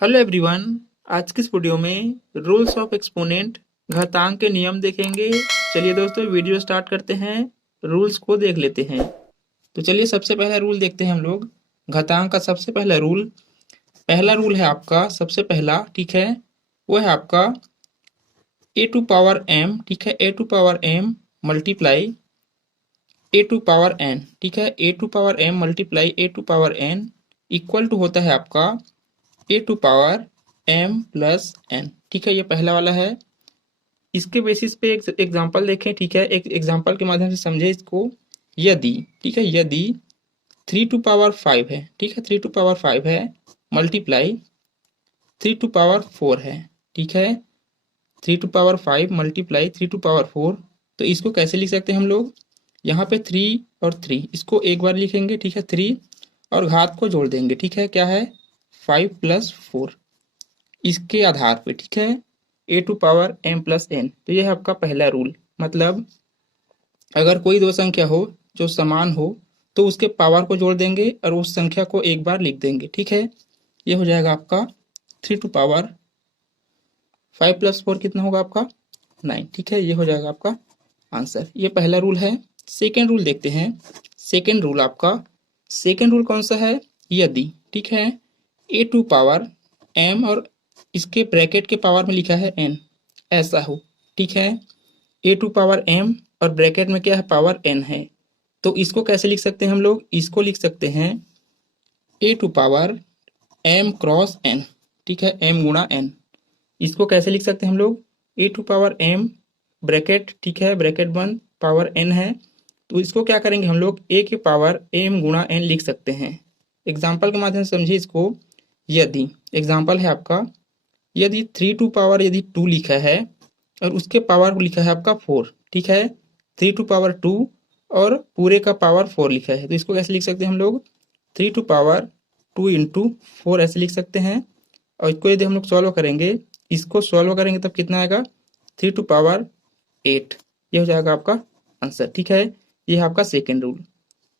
Hello everyone. आज की इस वीडियो में रूल्स ऑफ एक्सपोनेंट घातांक के नियम देखेंगे। चलिए दोस्तों वीडियो स्टार्ट करते हैं। रूल्स को देख लेते हैं। तो चलिए सबसे पहला रूल देखते हैं हम लोग। घातांक का सबसे पहला रूल है आपका सबसे पहला, ठीक है, वो है आपका ए टू पावर एम, ठीक है, ए to power M multiply A to power N, ठीक है, ए to power M multiply A to power N equal to होता है आपका ए to power M plus N, ठीक है, ये पहला वाला है। इसके बेसिस पे एक एग्जांपल देखें, ठीक है, एक एग्जांपल के माध्यम से समझे इसको। यदि, ठीक है, यदि 3 टू पावर 5 है, ठीक है, 3 टू पावर 5 है मल्टीप्लाई 3 टू पावर 4 है, ठीक है, 3 to power 5 multiply 3 to power 4। तो इसको कैसे लिख सकते हैं हम लोग? यहाँ पे 3 और 3 इसको एक बार लिखेंगे, ठीक है, 3 और घात को जोड़ देंगे, ठीक है, क्या है 5 + 4 इसके आधार पे, ठीक है, ए to power M plus N. तो यह है आपका पहला रूल। मतलब अगर कोई दो संख्या हो जो समान हो तो उसके पावर को जोड़ देंगे और उस संख्या को एक बार लिख देंगे, ठीक है। ये हो जाएगा आपका 3 टू पावर 5 + 4 कितना होगा आपका 9, ठीक है, ये हो जाएगा आपका आंसर। ये पहला रूल है। सेकेंड रूल देखते हैं। सेकेंड रूल आपका, सेकेंड रूल कौन सा है? यदि, ठीक है, ए टू पावर एम और इसके ब्रैकेट के पावर में लिखा है एन, ऐसा हो, ठीक है, ए टू पावर एम और ब्रैकेट में क्या है पावर एन है। तो इसको कैसे लिख सकते हैं हम लोग? इसको लिख सकते हैं ए to power M cross N, ठीक है, एम गुणा एन। इसको कैसे लिख सकते हैं हम लोग? ए टू पावर एम ब्रैकेट, ठीक है, ब्रैकेट बंद, पावर एन है, तो इसको क्या करेंगे हम लोग? ए के पावर एम गुणा एन लिख सकते हैं। एग्जाम्पल के माध्यम से समझिए इसको। यदि, एग्जाम्पल है आपका, यदि 3 टू पावर यदि 2 लिखा है और उसके पावर को लिखा है आपका 4, ठीक है, 3 टू पावर 2 और पूरे का पावर 4 लिखा है, तो इसको कैसे लिख सकते हैं हम लोग? 3 टू पावर 2 × 4 ऐसे लिख सकते हैं। और इसको यदि हम लोग सॉल्व करेंगे, इसको सॉल्व करेंगे तब कितना आएगा? 3 टू पावर 8। ये हो जाएगा आपका आंसर, ठीक है। ये है आपका सेकेंड रूल।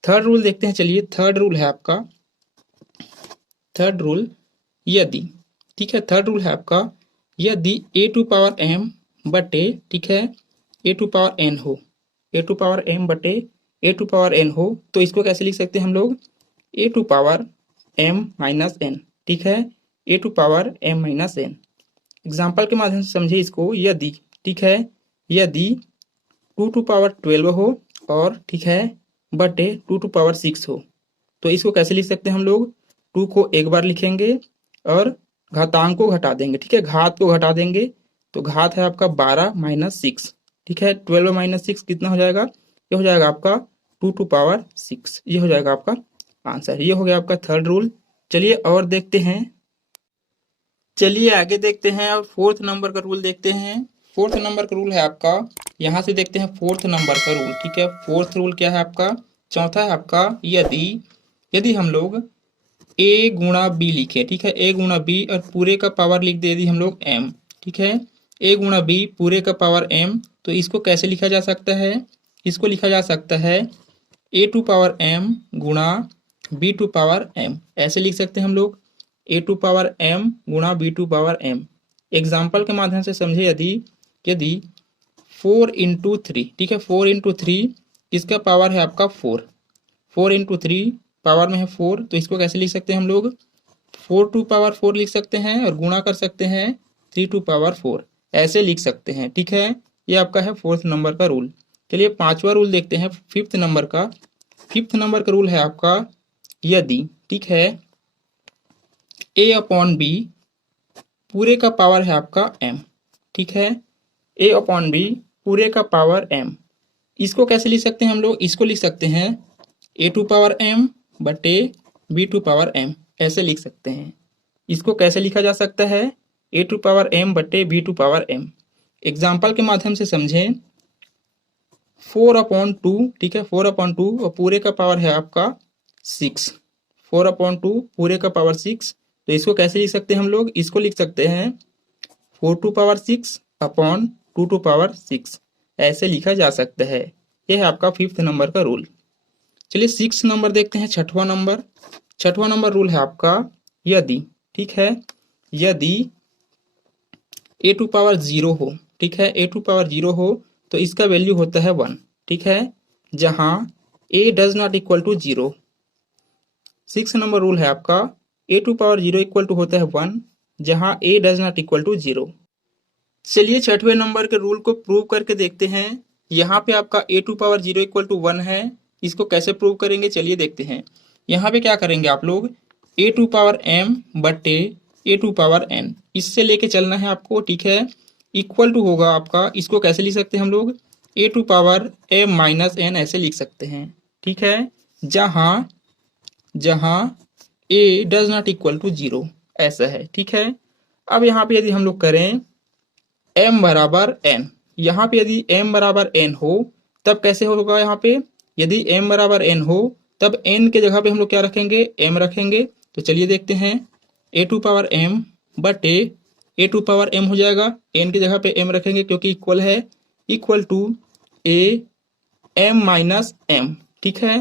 थर्ड रूल देखते हैं। चलिए थर्ड रूल है आपका, थर्ड रूल यदि, ठीक है, थर्ड रूल है आपका, यदि ए टू पावर एम बटे, ठीक है, ए टू पावर एन हो, ए टू पावर एम बटे ए टू पावर एन हो, तो इसको कैसे लिख सकते हैं हम लोग? ए to power M minus N, ठीक है, ए to power M minus N. Example के माध्यम से समझिए इसको। यदि, ठीक है, यदि 2 टू पावर 12 हो और, ठीक है, बटे 2 टू पावर 6 हो, तो इसको कैसे लिख सकते हैं हम लोग? 2 को एक बार लिखेंगे और घातांक को घटा देंगे, ठीक है, घात को घटा देंगे। तो घात है आपका 12 - 6, ठीक है, 12 - 6 कितना हो जाएगा? ये हो जाएगा आपका 2 टू पावर 6। ये हो जाएगा आपका आंसर। ये हो गया आपका थर्ड रूल। चलिए और देखते हैं। चलिए आगे देखते हैं और फोर्थ नंबर का रूल देखते हैं। फोर्थ नंबर का रूल है आपका, यहाँ से देखते हैं फोर्थ नंबर का रूल, ठीक है। फोर्थ रूल क्या है आपका? चौथा है आपका, यदि, यदि हम लोग ए गुणा बी लिखे, ठीक है, ए गुणा बी और पूरे का पावर लिख दे दी हम लोग एम, ठीक है, ए गुणा बी पूरे का पावर एम, तो इसको कैसे लिखा जा सकता है? इसको लिखा जा सकता है ए टू पावर एम गुणा बी टू पावर एम, ऐसे लिख सकते हैं हम लोग, ए टू पावर एम गुणा b to power m. Example के माध्यम से समझे। यदि, यदि 4 × 3, ठीक है, 4 × 3 इसका पावर है आपका 4, 4 × 3 पावर में है 4, तो इसको कैसे लिख सकते हैं हम लोग? 4 टू पावर 4 लिख सकते हैं और गुणा कर सकते हैं 3 टू पावर 4, ऐसे लिख सकते हैं, ठीक है। ये आपका है फोर्थ नंबर का रूल। चलिए पांचवा रूल देखते हैं, फिफ्थ नंबर का। फिफ्थ नंबर का रूल है आपका, यदि, ठीक है, ए अपॉन बी पूरे का पावर है आपका m, ठीक है, a अपॉन बी पूरे का पावर m। इसको कैसे लिख सकते हैं हम लोग? इसको लिख सकते हैं a टू पावर m बटे b टू पावर m, ऐसे लिख सकते हैं। इसको कैसे लिखा जा सकता है? a टू पावर m बटे b to power m। Example के माध्यम से समझें। 4/2, ठीक है, 4/2 और पूरे का पावर है आपका 6, 4/2 पूरे का पावर 6, तो इसको कैसे लिख सकते हैं हम लोग? इसको लिख सकते हैं 4/6/2 टू पावर 6, ऐसे लिखा जा सकता है। यह है आपका फिफ्थ नंबर का रूल। चलिए सिक्स नंबर देखते हैं, छठवां नंबर। छठवां नंबर रूल है आपका, यदि, ठीक है, यदि ए टू पावर 0 हो, ठीक है, ए टू पावर 0 हो तो इसका वैल्यू होता है 1, ठीक है, जहां a does not equal to 0। 6 number rule है आपका, ए टू पावर 0 इक्वल टू होता है 1 जहां a does not equal to 0। चलिए छठवें नंबर के रूल को प्रूव करके देखते हैं। यहाँ पे आपका ए टू पावर 0 इक्वल टू 1 है, इसको कैसे प्रूव करेंगे चलिए देखते हैं। यहाँ पे क्या करेंगे आप लोग, ए टू पावर m बटे ए टू पावर n, इससे लेके चलना है आपको, ठीक है। इक्वल टू होगा आपका, इसको कैसे लिख सकते हैं हम लोग, ए to power m minus n ऐसे लिख सकते हैं, ठीक है, जहां a does not equal to 0 ऐसा है, ठीक है। अब यहाँ पे यदि हम लोग करें m बराबर n, यहाँ पे यदि m बराबर n हो तब कैसे होगा, यहाँ पे यदि m बराबर n हो तब n के जगह पे हम लोग क्या रखेंगे, m रखेंगे। तो चलिए देखते हैं, ए टू पावर m बटे ए टू पावर m हो जाएगा, n की जगह पे m रखेंगे क्योंकि इक्वल है, equal to a m minus m, ठीक है।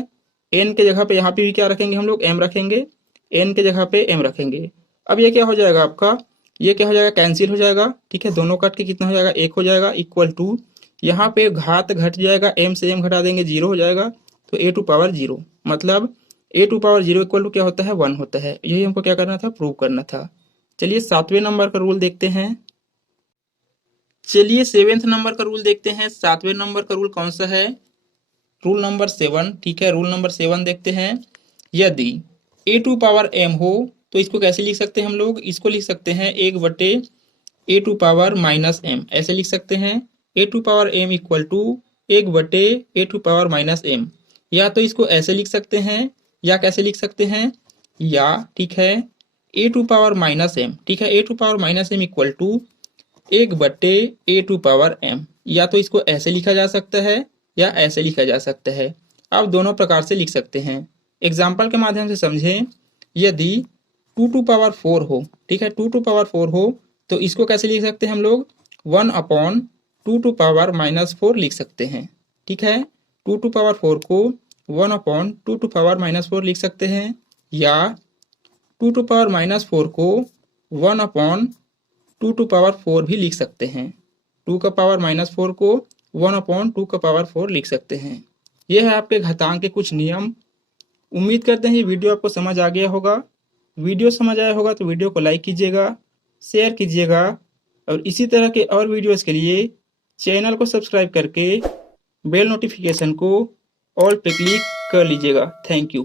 n के जगह पे यहाँ पे भी क्या रखेंगे हम लोग, m रखेंगे, n के जगह पे m रखेंगे। अब ये क्या हो जाएगा आपका, ये क्या हो जाएगा, कैंसिल हो जाएगा, ठीक है, दोनों कट के कितना हो जाएगा, 1 हो जाएगा, इक्वल टू यहाँ पे घात घट जाएगा, m से m घटा देंगे 0 हो जाएगा, तो ए टू पावर 0, मतलब ए टू पावर 0 इक्वल टू क्या होता है, 1 होता है। यही हमको क्या करना था, प्रूव करना था। चलिए 7वें नंबर का रूल देखते हैं। चलिए 7वें नंबर का रूल देखते हैं। 7वें नंबर का रूल कौन सा है, रूल नंबर 7, ठीक है, रूल नंबर 7 देखते हैं। यदि ए टू पावर m हो तो इसको कैसे लिख सकते हैं हम लोग, इसको लिख सकते हैं 1 बटे a to power minus m, ऐसे लिख सकते हैं। ए to power m equal to 1 बटे a to power minus m, या तो इसको ऐसे लिख सकते हैं या कैसे लिख सकते हैं, या ठीक है ए टू पावर माइनस m, ठीक है, ए to power minus m equal to 1 बटे ए टू पावर m, या तो इसको ऐसे लिखा जा सकता है या ऐसे लिखा जा सकता है। आप दोनों प्रकार से लिख सकते हैं। एग्जाम्पल के माध्यम से समझें, यदि 2 टू पावर 4 हो, ठीक है, 2 टू पावर 4 हो तो इसको कैसे लिख सकते हैं हम लोग, 1 अपॉन 2 टू पावर माइनस 4 लिख सकते हैं, ठीक है। 2 टू पावर 4 को 1 अपॉन 2 टू पावर माइनस 4 लिख सकते हैं, या 2 टू पावर माइनस 4 को 1 अपॉन 2 टू पावर 4 भी लिख सकते हैं। 2 का पावर माइनस 4 को 1 अपॉन 2 का पावर 4 लिख सकते हैं। यह है आपके घातांक के कुछ नियम। उम्मीद करते हैं ये वीडियो आपको समझ आ गया होगा। वीडियो समझ आया होगा तो वीडियो को लाइक कीजिएगा, शेयर कीजिएगा, और इसी तरह के और वीडियोस के लिए चैनल को सब्सक्राइब करके बेल नोटिफिकेशन को ऑल पे क्लिक कर लीजिएगा। Thank you.